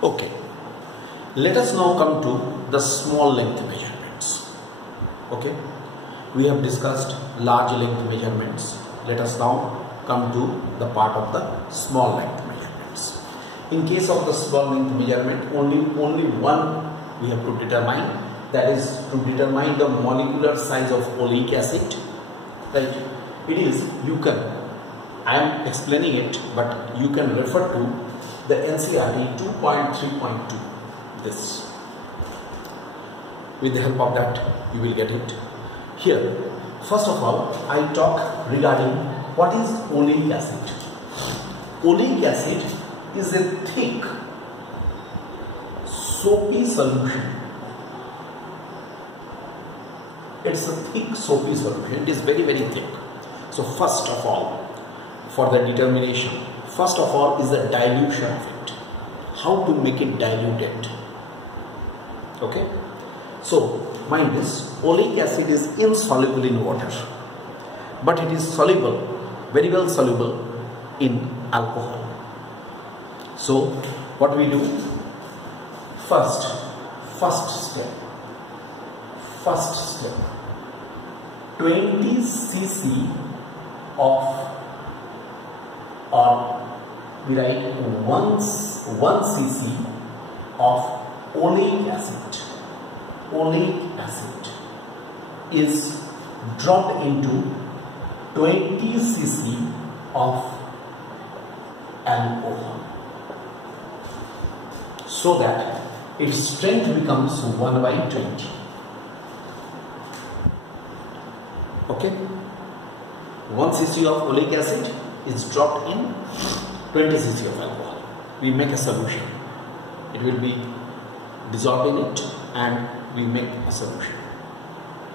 Okay, let us now come to the small length measurements. Okay, we have discussed large length measurements. Let us now come to the part of the small length measurements. In case of the small length measurement, only one we have to determine, that is to determine the molecular size of oleic acid. Right? It is, I am explaining it, but you can refer to the NCERT 2.3.2. this. With the help of that, you will get it. Here, first of all, I talk regarding what is oleic acid. Oleic acid is a thick, soapy solution. It's a thick, soapy solution. It is very, very thick. So first of all, for the determination, first of all is the dilution of it. How to make it diluted. Okay. So mind this, oleic acid is insoluble in water, but it is soluble, very well soluble in alcohol. So what we do? First step, 20 cc of, or we write 1 cc of oleic acid. Oleic acid is dropped into 20 cc of alcohol, so that its strength becomes 1/20. Okay, 1 cc of oleic acid is dropped in 20 cc of alcohol. We make a solution. It will be dissolved in it and we make a solution.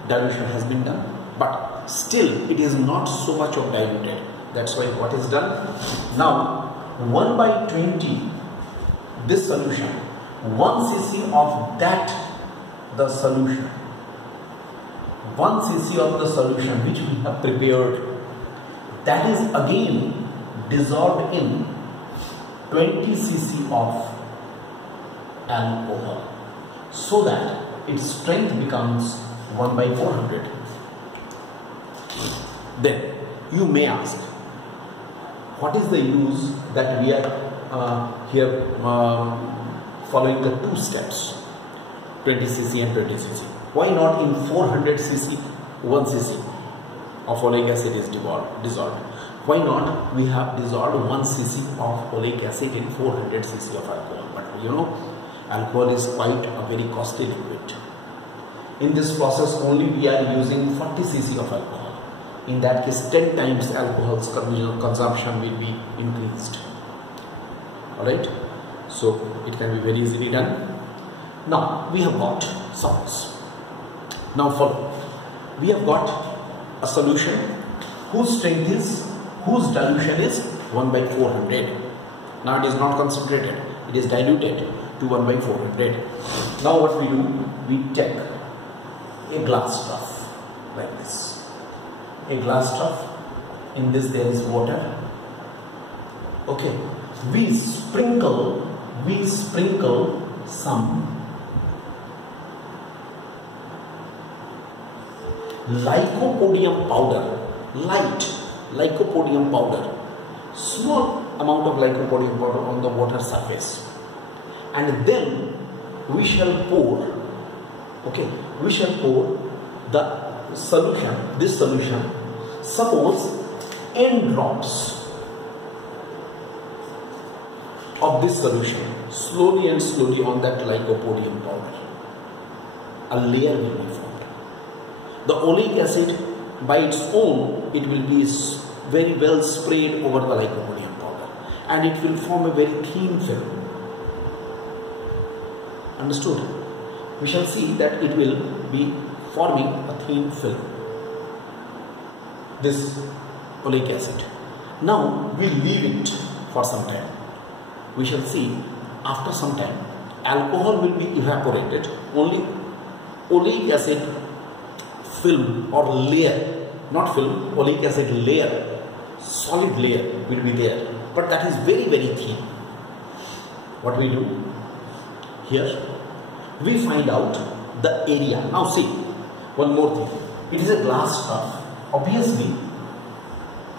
Dilution has been done, but still it is not so much of diluted. That's why what is done? Now 1/20 this solution, 1 cc of that, the solution, 1 cc of the solution which we have prepared, that is again dissolved in 20 cc of alcohol, so that its strength becomes 1/400. Then you may ask, what is the use that we are here following the two steps, 20 cc and 20 cc? Why not in 400 cc, 1 cc of oleic acid is dissolved? Why not we have dissolved 1 cc of oleic acid in 400 cc of alcohol? But you know, alcohol is quite a very costly liquid. In this process only we are using 40 cc of alcohol. In that case 10 times alcohol's consumption will be increased. Alright, so it can be very easily done. Now we have got, suppose, now follow, we have got a solution whose strength is, whose dilution is 1/400. Now it is not concentrated, it is diluted to 1/400. Now what we do? We take a glass trough like this. A glass trough. In this there is water. Okay. We sprinkle some lycopodium powder, light lycopodium powder, small amount of lycopodium powder on the water surface, and then we shall pour, okay, we shall pour the solution, this solution, suppose n drops of this solution, slowly and slowly on that lycopodium powder. A layer will be formed. The oleic acid by its own, it will be very well sprayed over the lycopodium powder and it will form a very thin film. Understood? We shall see that it will be forming a thin film, this oleic acid. Now we leave it for some time. We shall see after some time alcohol will be evaporated, only oleic acid film or layer, not film, oleic acid layer, solid layer will be there, but that is very, very thin. What we do? Here we find out the area. Now see, one more thing. It is a glass trough. Obviously,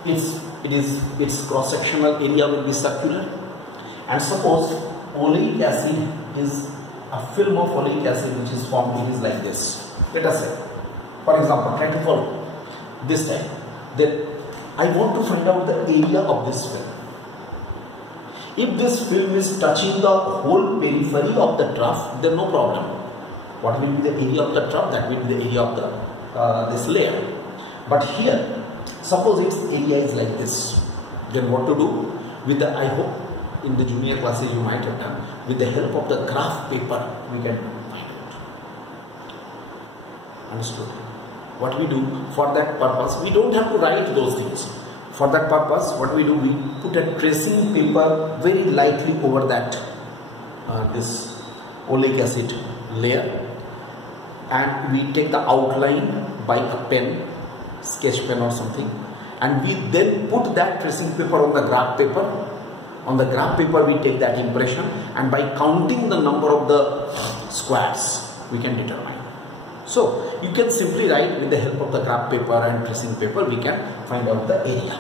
its cross-sectional area will be circular. And suppose oleic acid is a film of oleic acid which is formed. It is like this. Let us say, for example, try to follow this time. Then I want to find out the area of this film. If this film is touching the whole periphery of the trough, then no problem. What will be the area of the trough? That will be the area of the this layer. But here, suppose its area is like this. Then what to do? With the, I hope in the junior classes you might have done, with the help of the graph paper, we can find out. Understood? What we do for that purpose, we don't have to write those things. For that purpose, what we do, we put a tracing paper very lightly over that this oleic acid layer, and we take the outline by a pen, sketch pen or something, and we then put that tracing paper on the graph paper. On the graph paper we take that impression, and by counting the number of the squares we can determine. So you can simply write with the help of the graph paper and tracing paper, we can find out the area.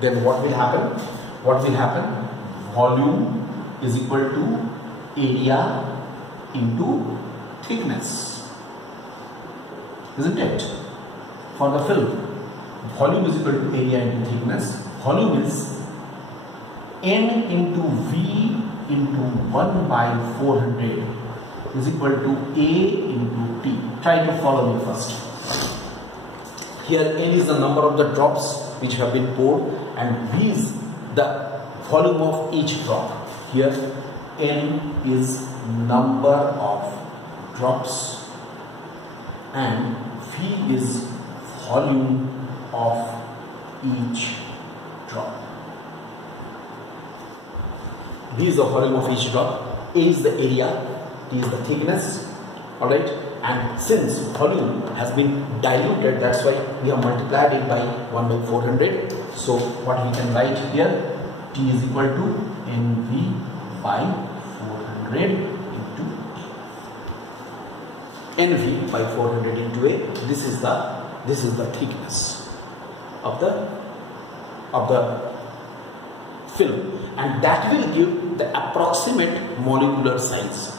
Then what will happen? What will happen? Volume is equal to area into thickness, isn't it? For the film, volume is equal to area into thickness. Volume is N into V into 1 by 400 is equal to A into T. Try to follow me first. Here N is the number of the drops which have been poured, and V is the volume of each drop. Here N is number of drops and V is volume of each drop. V is the volume of each drop, A is the area, T is the thickness, alright, and since volume has been diluted, that's why we have multiplied it by 1 by 400. So what we can write here, T is equal to NV by 400 into A. NV by 400 into A. This is the thickness of the film, and that will give the approximate molecular size.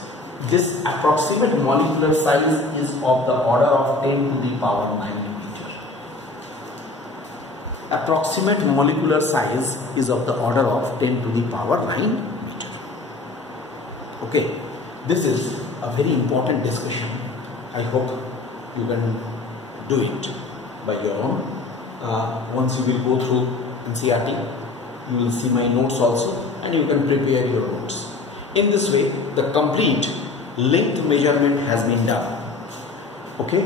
This approximate molecular size is of the order of 10 to the power 9 meter. Approximate molecular size is of the order of 10 to the power 9 meter. Okay, this is a very important discussion. I hope you can do it by your own. Once you will go through NCERT, you will see my notes also, and you can prepare your notes. In this way, the complete length measurement has been done. Okay,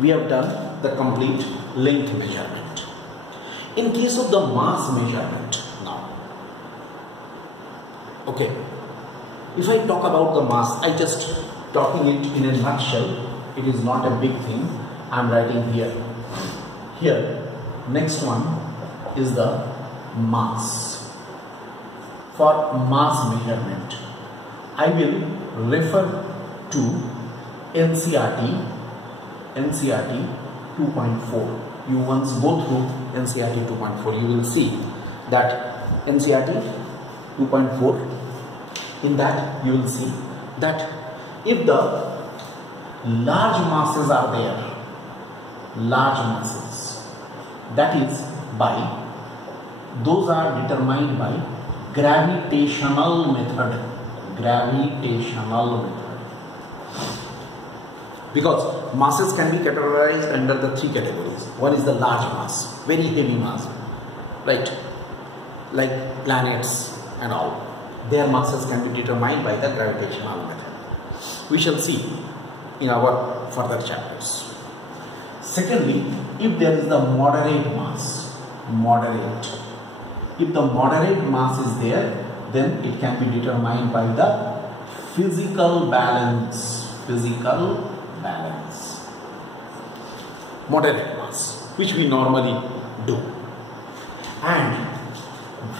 we have done the complete length measurement. In case of the mass measurement now, okay, if I talk about the mass, I just talking it in a nutshell. It is not a big thing. I am writing here. Here, next one is the mass. For mass measurement, I will refer to NCERT 2.4. You once go through NCERT 2.4, you will see that NCERT 2.4, in that you will see that if the large masses are there, large masses, that is by, those are determined by gravitational method. Because masses can be categorized under the three categories. One is the large mass, very heavy mass, right? Like planets and all. Their masses can be determined by the gravitational method. We shall see in our further chapters. Secondly, if there is the moderate mass, if the moderate mass is there, then it can be determined by the physical balance. Moderate mass, which we normally do. And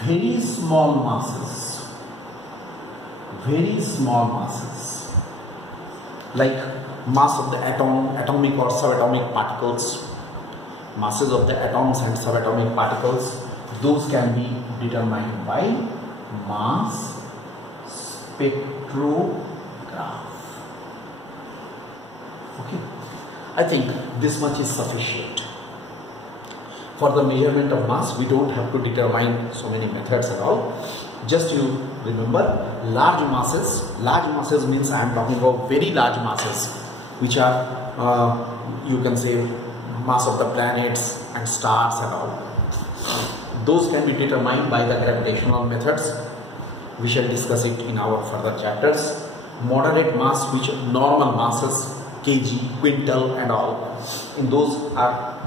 very small very small masses like mass of the atom, atomic or subatomic particles, masses of the atoms and subatomic particles, those can be determined by mass spectrograph. Okay, I think this much is sufficient. For the measurement of mass, we don't have to determine so many methods at all. Just you remember, large masses means I am talking about very large masses, which are you can say mass of the planets and stars and all. Those can be determined by the gravitational methods. We shall discuss it in our further chapters. Moderate mass, which are normal masses, kg, quintal and all, in those are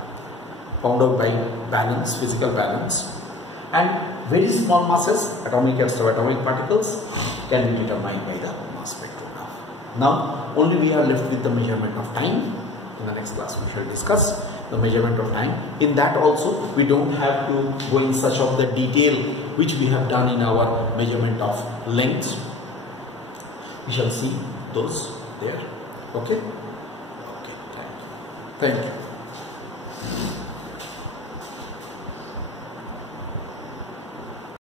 found out by balance, physical balance. And very small masses, atomic and subatomic particles, can be determined by the mass spectrograph. Now only we are left with the measurement of time. In the next class we shall discuss the measurement of time. In that also we don't have to go in such of the detail which we have done in our measurement of length. We shall see those there. Okay. Okay. Thank you. Thank you.